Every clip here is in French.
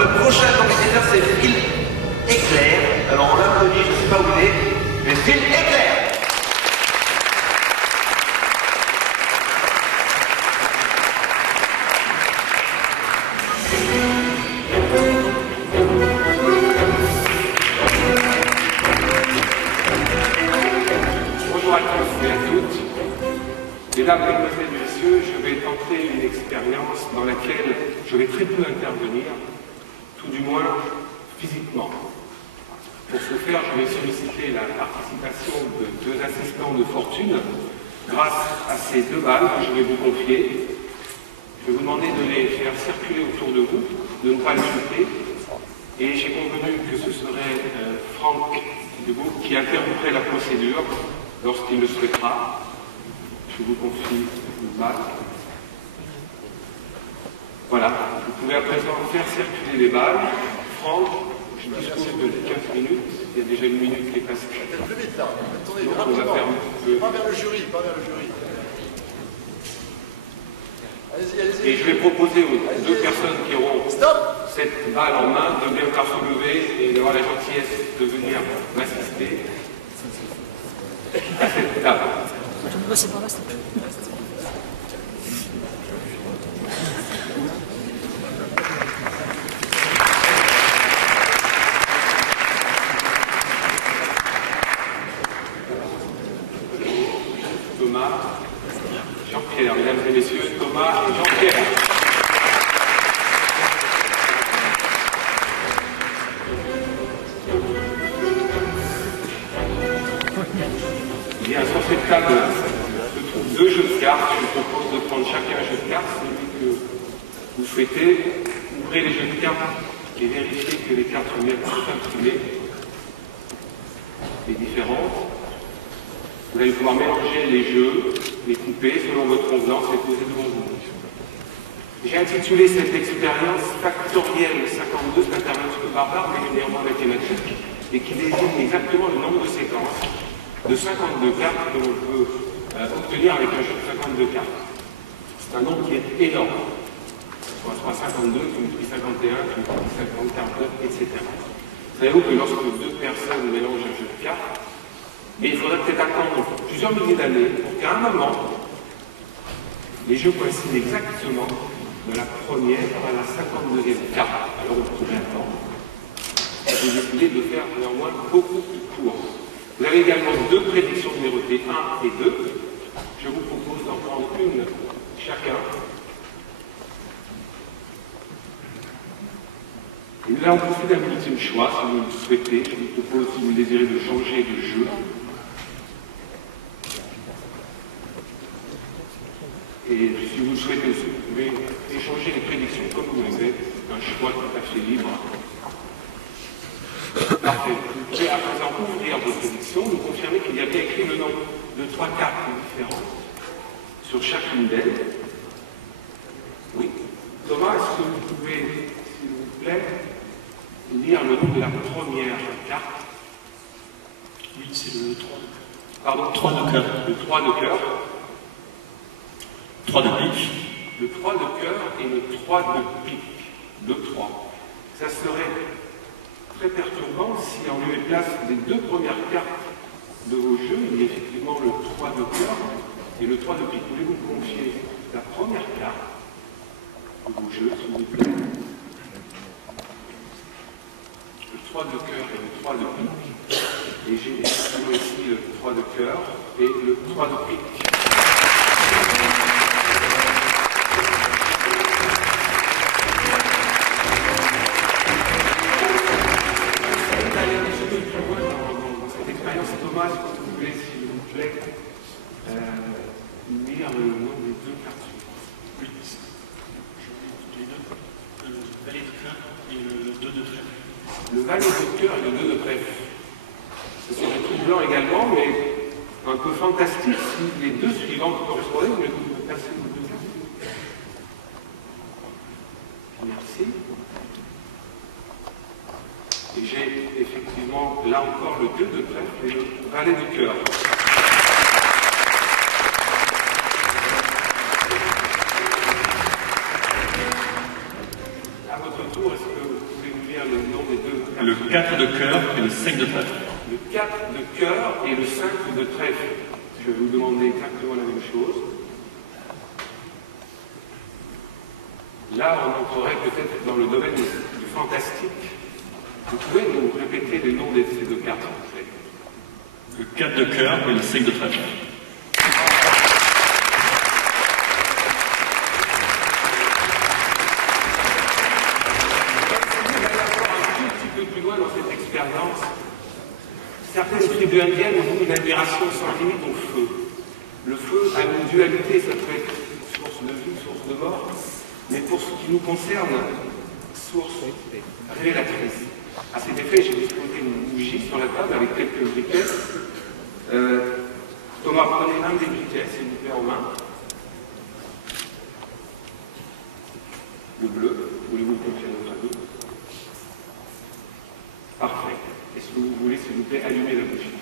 Notre prochain compétiteur, c'est Phil Éclair. Alors on l'applaudit, je ne sais pas où il est, mais Phil Éclair. Bonjour à tous et à toutes. Mesdames, Mesdemoiselles, Messieurs, je vais tenter une expérience dans laquelle je vais très peu intervenir, tout du moins physiquement. Pour ce faire, je vais solliciter la participation de deux assistants de fortune grâce à ces deux balles que je vais vous confier. Je vais vous demander de les faire circuler autour de vous, de ne pas les jeter. Et j'ai convenu que ce serait Franck Dubourg qui interromprait la procédure lorsqu'il le souhaitera. Je vous confie une balle. Voilà, vous pouvez à présent faire circuler les balles. Franck, je dispose de 15 minutes. Il y a déjà une minute qui est passée. Plus vite là. Attendez, donc on va faire un petit peu. Pas vers le jury, pas vers le jury. Allez-y, allez-y. Et je vais proposer aux deux personnes qui auront cette balle en main de bien vouloir se lever et d'avoir la gentillesse de venir m'assister à cette table. Thomas, Jean-Pierre, mesdames et messieurs, Thomas et Jean-Pierre. Bien, sur cette table se trouvent deux jeux de cartes. Je vous propose de prendre chacun un jeu de cartes, celui que vous souhaitez. Ouvrez les jeux de cartes et vérifiez que les cartes sont bien imprimées et différentes. Vous allez pouvoir mélanger les jeux, les couper selon votre convenance et poser devant vous. J'ai intitulé cette expérience Factoriel 52, c'est un terme un petit peu barbare, mais néanmoins mathématique, et qui désigne exactement le nombre de séquences de 52 cartes que l'on peut obtenir avec un jeu de 52 cartes. C'est un nombre qui est énorme. Soit 52, qui multiplie 51, qui multiplie 50, 49, etc. Savez-vous que lorsque deux personnes mélangent un jeu de cartes, mais il faudrait peut-être attendre plusieurs milliers d'années pour qu'à un moment, les jeux coïncident exactement de la première à la 52e carte. Alors on pourrait attendre. J'ai décidé de faire néanmoins beaucoup plus court. Vous avez également deux prédictions numérotées 1 et 2. Je vous propose d'en prendre une chacun. Et nous allons procéder à un ultime choix, si vous le souhaitez. Je vous propose, si vous désirez, de changer de jeu. Et si vous le souhaitez aussi, vous pouvez échanger les prédictions comme vous le faites. C'est un choix tout à fait libre. Parfait. Vous pouvez à présent ouvrir vos prédictions, nous confirmer qu'il y a bien écrit le nombre de 3 cartes différentes sur chacune d'elles. Oui. Thomas, est-ce que vous pouvez, s'il vous plaît, lire le nom de la première carte? Oui, c'est le 3 de cœur. Pardon? 3 de cœur. Le 3 de cœur. 3 de pique. Le 3 de cœur et le 3 de pique. De 3. Ça serait très perturbant si en lieu et place des deux premières cartes de vos jeux, il y a effectivement le 3 de cœur et le 3 de pique. Voulez-vous me confier la première carte de vos jeux, s'il vous plaît? Le 3 de cœur et le 3 de pique. Et j'ai effectivement ici le 3 de cœur et le 3 de pique. Thomas, est-ce que vous voulez, s'il vous plaît, lire le nom des deux cartes suivantes? Oui, je vais les deux. Le valet de cœur et le 2 de trèfle. Le valet de cœur et le 2 de trèfle. Ce serait troublant également, mais un peu fantastique si les deux suivantes correspondaient, mais vous pouvez passer vos deux cartes. Merci. Et j'ai effectivement, là encore, le 2 de trèfle et le valet de cœur. À votre tour, est-ce que cartes. Le 4 de cœur et le 5 de trèfle. Le 4 de cœur et le 5 de trèfle. Je vais vous demander exactement la même chose. Là, on entrerait peut-être dans le domaine du fantastique. Vous pouvez nous répéter les noms de ces deux cartes, s'il vous plaît? Le 4 de cœur et le 5 de trèfle. Plus loin dans cette expérience, certaines tribus indiennes ont une admiration sans limite au feu. Le feu a une dualité, ça peut être source de vie, source de mort, mais pour ce qui nous concerne, source révélatrice. À cet effet, j'ai disposé une bougie sur la table avec quelques briquets. Thomas, prenez un des briquets, s'il vous plaît, en main. Le bleu, voulez-vous le confier à notre ami? Parfait. Est-ce que vous voulez, s'il vous plaît, allumer la bougie?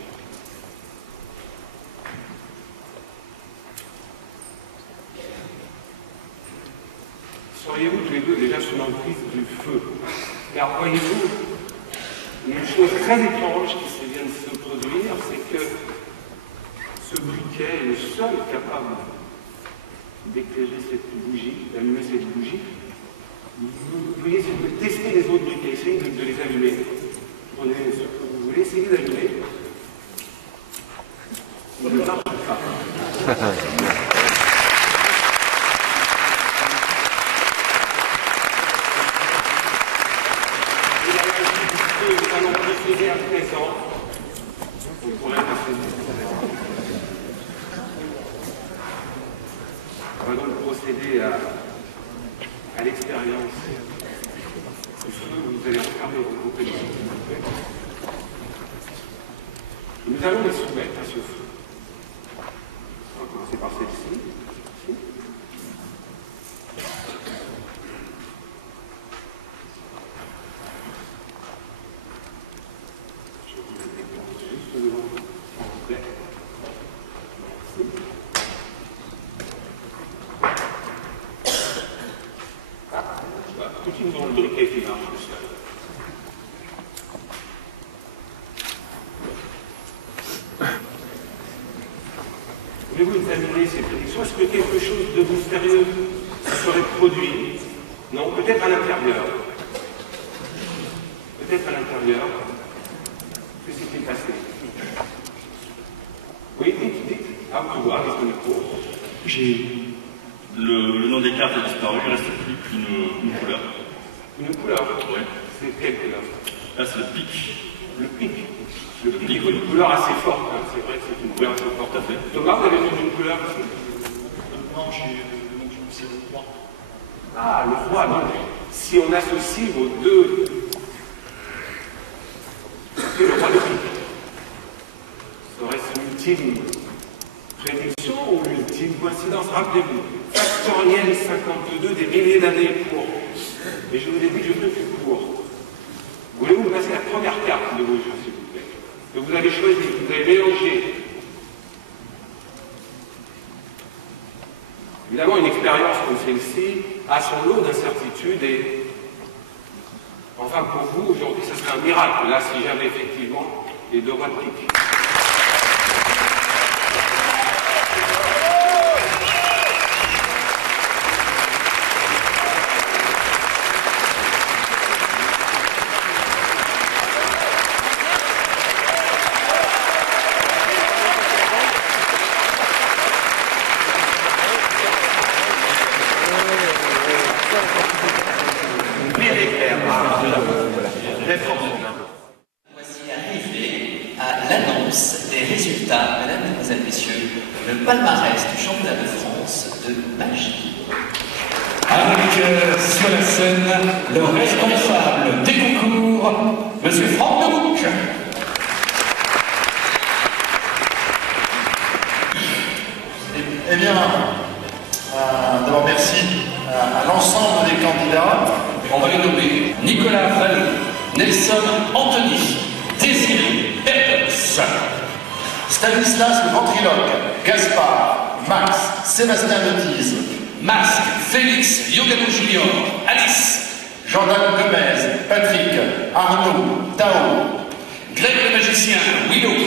Seriez-vous tous les deux déjà sous l'emprise du feu? Car voyez-vous, une chose très étrange qui vient de se produire, c'est que ce briquet est le seul capable d'éclairer cette bougie, d'allumer cette bougie. Vous voyez, si vous pouvez tester les autres briquets, essayez de les allumer. Prenez ce que vous voulez, essayez d'allumer. Il ne marche pas. Il a agi du feu, notamment préféré à présent. On pourrait passer. On va donc procéder à l'expérience. Vous allez refermer vos briquets. Nous allons les soumettre à ce feu. On va commencer par celle-ci. Je vous les décompte juste devant vous, s'il vous plaît. Merci. Tout dans le briquet qui marche tout seul. Voulez-vous examiner ces prédictions? Est-ce que quelque chose de mystérieux serait produit? Non, peut-être à l'intérieur. Peut-être à l'intérieur. Que s'est-il passé? Oui, dites. À vous de voir, qu'est-ce qu'on est pour? J'ai... Le nom des cartes a disparu, il ne reste plus qu'une couleur. Une couleur? Oui. C'est quelle couleur? Là, c'est le pic. Le pic. Le pic est une couleur assez forte, hein. C'est vrai que c'est une couleur assez forte. Tout à fait. Thomas, vous avez une couleur? Non, c'est le roi. Ah, le roi, donc, si on associe vos deux... C'est le roi de pique. Serait-ce une ultime prédiction ou une ultime coïncidence? Rappelez-vous, factoriel 52, des milliers d'années pour... Et je vous ai dit que je ferai plus court. Voulez-vous me passer la première carte de vos jeux, s'il vous plaît, que vous avez choisi, que vous avez mélangé? Évidemment, une expérience comme celle-ci a son lot d'incertitudes et, enfin, pour vous, aujourd'hui, ce serait un miracle, là, si jamais, effectivement, les deux rois de pique. Voici arrivé à l'annonce des résultats, mesdames, mesdemoiselles, messieurs, le palmarès du championnat de France de magie. Avec sur la scène le responsable des concours, Monsieur Franck Debouc. Eh bien, d'abord merci à l'ensemble des candidats. On va les nommer Nicolas Vallée, Nelson Anthony, Désiré Bertens, Stanislas le ventriloque, Gaspard, Max, Sébastien Letise, Masque, Félix, Yogano Junior, Alice, Jordan Gomez, Patrick, Arnaud, Tao. Greg le magicien, Willow.